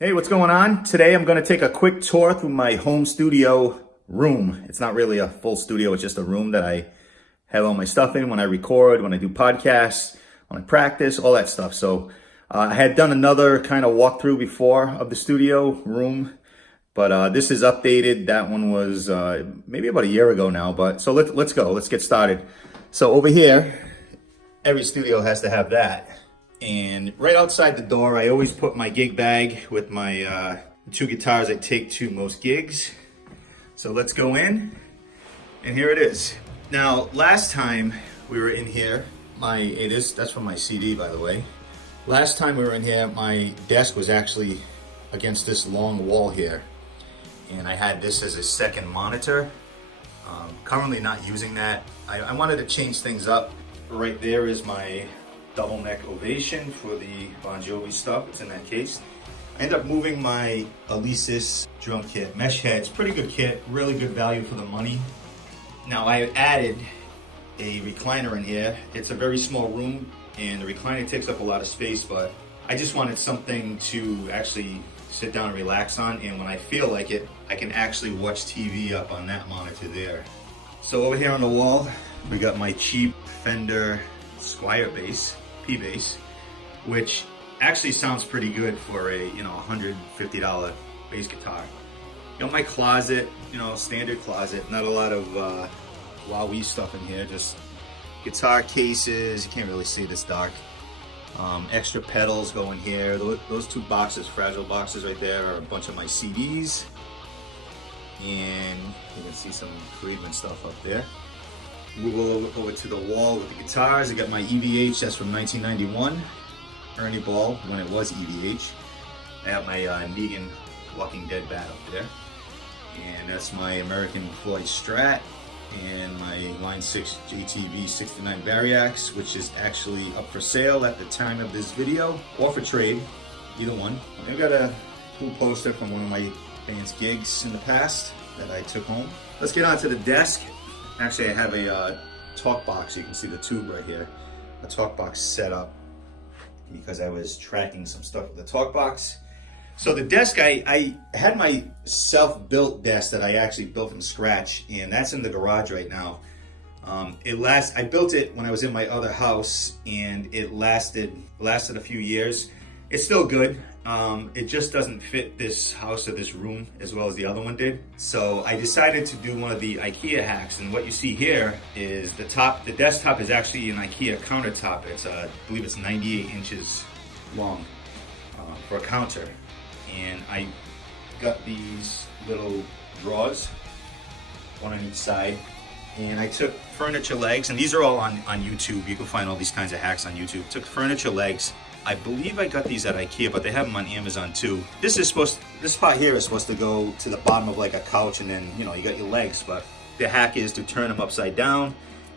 Hey, what's going on? Today I'm going to take a quick tour through my home studio room. It's not really a full studio, it's just a room that I have all my stuff in when I record, when I do podcasts, when I practice, all that stuff. So I had done another kind of walkthrough before of the studio room, but this is updated. That one was maybe about a year ago now, but so let's go. Let's get started. So over here, every studio has to have that. And right outside the door, I always put my gig bag with my two guitars I take to most gigs. So let's go in, and here it is. Now, last time we were in here, that's from my CD, by the way. Last time we were in here, my desk was actually against this long wall here, and I had this as a second monitor. Currently not using that. I wanted to change things up. Right there is my double neck ovation for the Bon Jovi stuff. It's in that case. I ended up moving my Alesis drum kit, mesh heads, pretty good kit, really good value for the money. Now I added a recliner in here. It's a very small room and the recliner takes up a lot of space, but I just wanted something to actually sit down and relax on, and when I feel like it, I can actually watch TV up on that monitor there. So over here on the wall, we got my cheap Fender Squier bass, P-bass, which actually sounds pretty good for a $150 bass guitar. My closet, standard closet, not a lot of wowee stuff in here, just guitar cases. You can't really see this dark. Extra pedals go in here. Those two boxes, fragile boxes right there, are a bunch of my CDs, and you can see some Friedman stuff up there. Move over to the wall with the guitars. I got my EVH, that's from 1991. Ernie Ball, when it was EVH. I have my Negan Walking Dead bat up there. And that's my American Floyd Strat and my Line 6 JTV 69 Variax, which is actually up for sale at the time of this video, or for trade, either one. I've got a cool poster from one of my band's gigs in the past that I took home. Let's get onto the desk. Actually, I have a talk box. You can see the tube right here. A talk box set up because I was tracking some stuff with the talk box. So the desk, I had my self-built desk that I actually built from scratch, and that's in the garage right now. I built it when I was in my other house, and it lasted a few years. It's still good. It just doesn't fit this house or this room as well as the other one did. So I decided to do one of the IKEA hacks, and what you see here is the desktop is actually an IKEA countertop. I believe it's 98 inches long for a counter. And I got these little drawers, one on each side, and I took furniture legs, and these are all on YouTube. You can find all these kinds of hacks on YouTube. Took furniture legs. I believe I got these at IKEA, but they have them on Amazon too. This part here is supposed to go to the bottom of like a couch, and then you got your legs, but the hack is to turn them upside down,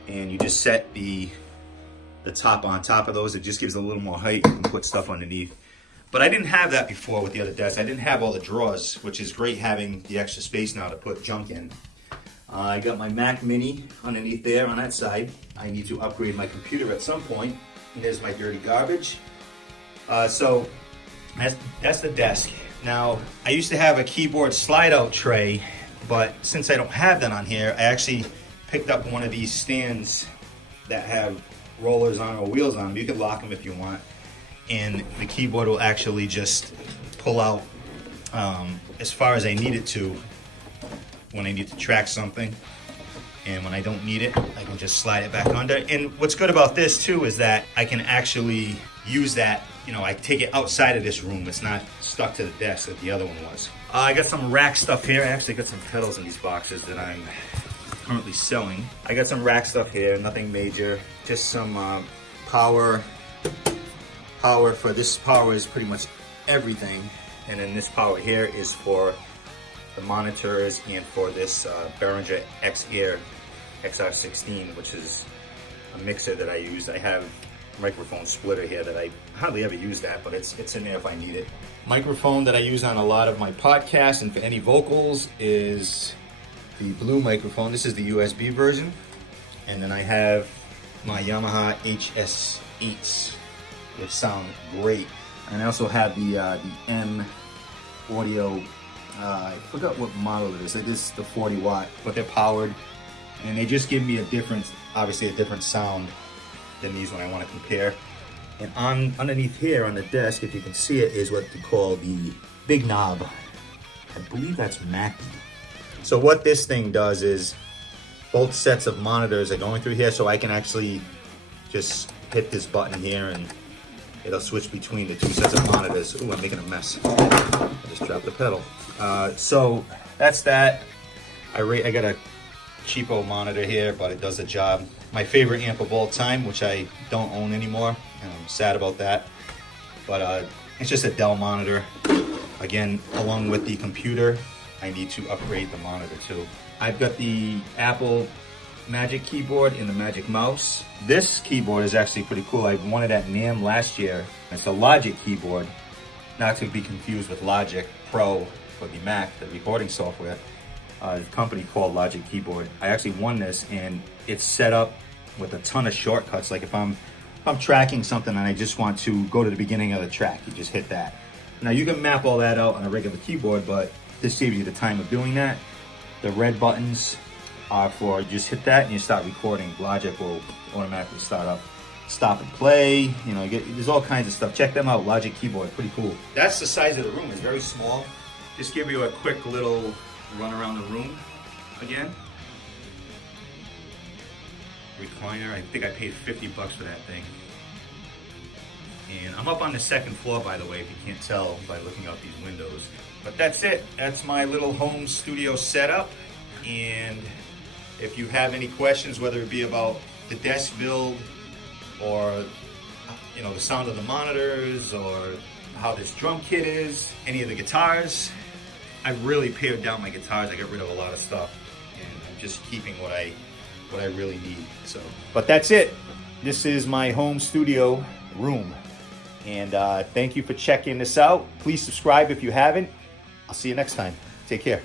and you just set the top on top of those. It just gives a little more height. You can put stuff underneath. But I didn't have that before with the other desk. I didn't have all the drawers, which is great having the extra space now to put junk in. I got my Mac Mini underneath there on that side. I need to upgrade my computer at some point. And there's my dirty garbage. So that's the desk. Now, I used to have a keyboard slide-out tray, but since I don't have that on here, I actually picked up one of these stands that have rollers on or wheels on them. You can lock them if you want. And the keyboard will actually just pull out as far as I need it to when I need to track something. And when I don't need it, I can just slide it back under. And what's good about this too is that I can actually use that, I take it outside of this room. It's not stuck to the desk that the other one was. I got some rack stuff here. I actually got some pedals in these boxes that I'm currently selling. I got some rack stuff here, nothing major. Just some power for this. Power is pretty much everything, and then this power here is for the monitors and for this Behringer X-Air XR16, which is a mixer that I use. I have a microphone splitter here that I hardly ever use that, but it's in there if I need it. Microphone that I use on a lot of my podcasts and for any vocals is the Blue microphone. This is the USB version, and then I have my Yamaha HS8s. It sound great. And I also have the audio. I forgot what model it is. It is the 40 watt, but they're powered, and they just give me a different, obviously a different sound than these when I want to compare. And underneath here on the desk, if you can see it, is what they call the big knob. I believe that's Mackie. So what this thing does is both sets of monitors are going through here, so I can actually just hit this button here and it'll switch between the two sets of monitors. Ooh, I'm making a mess. I just dropped the pedal. So that's that. I got a cheapo monitor here, but it does the job. My favorite amp of all time, which I don't own anymore, and I'm sad about that. But it's just a Dell monitor. Again, along with the computer, I need to upgrade the monitor too. I've got the Apple Magic Keyboard and the Magic Mouse. This keyboard is actually pretty cool. I won it at NAMM last year. It's a Logic keyboard, not to be confused with Logic Pro for the Mac, the recording software. A company called Logic Keyboard. I actually won this, and it's set up with a ton of shortcuts. Like if I'm tracking something and I just want to go to the beginning of the track, you just hit that. Now you can map all that out on a regular keyboard, but this saves you the time of doing that. The red buttons are for just hit that and you start recording. Logic will automatically start up, stop and play. You know, there's all kinds of stuff. Check them out, Logic Keyboard, pretty cool. That's the size of the room. It's very small. Just give you a quick little run around the room again. Recliner, I think I paid 50 bucks for that thing. And I'm up on the second floor, by the way, if you can't tell by looking out these windows. But that's it. That's my little home studio setup. And if you have any questions, whether it be about the desk build or, you know, the sound of the monitors or how this drum kit is, any of the guitars, I really pared down my guitars. I got rid of a lot of stuff, and I'm just keeping what I really need. So, but that's it. This is my home studio room, and thank you for checking this out. Please subscribe if you haven't. I'll see you next time. Take care.